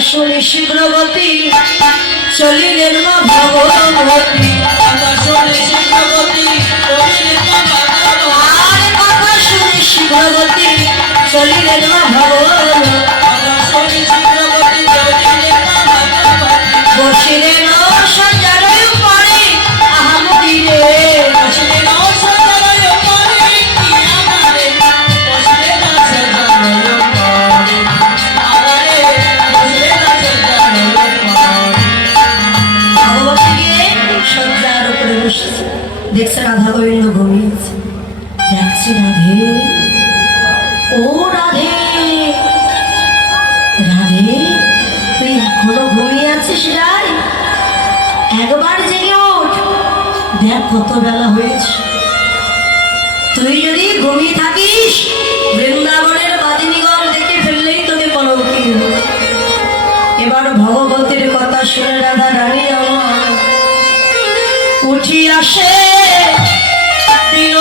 শুনি শীঘ্রগতি চলিলেন মা ভগবতী। কথা শুনে শীঘ্রগতি চলিলেন মা ভগবতী। কথা শুনি শীঘ্রগতি চলিলেন মা ভগবতী। কথা শুনে শীঘ্রগতি চলিলেন মা ভগবতী। বসিলেন সজ্জার উপরে আহামরি রে। বসিলেন সজ্জার উপরে কি আমারে। বসিলেন সজ্জার উপরে আমারে। বসিলেন সজ্জার উপরে। ভগবতী গিয়ে সজ্জার উপরে বসেছে। দেখছে রাধা গোবিন্দ ঘুমিয়েছে। দেখছে রাধে, ও রাধে, রাধে তুই এখনো ঘুমিয়ে আছিস রাই? একবার জেগে ওঠ, দেখ কত বেলা হয়েছে। তুই যদি ঘুমিয়ে থাকিস বৃন্দাবনের বাদিনীগণ দেখে ফেললেই তোকে কলঙ্কিত হবে। এবার ভগবতীর কথা শুনে রাধা রানী আমার উঠি আসে দিল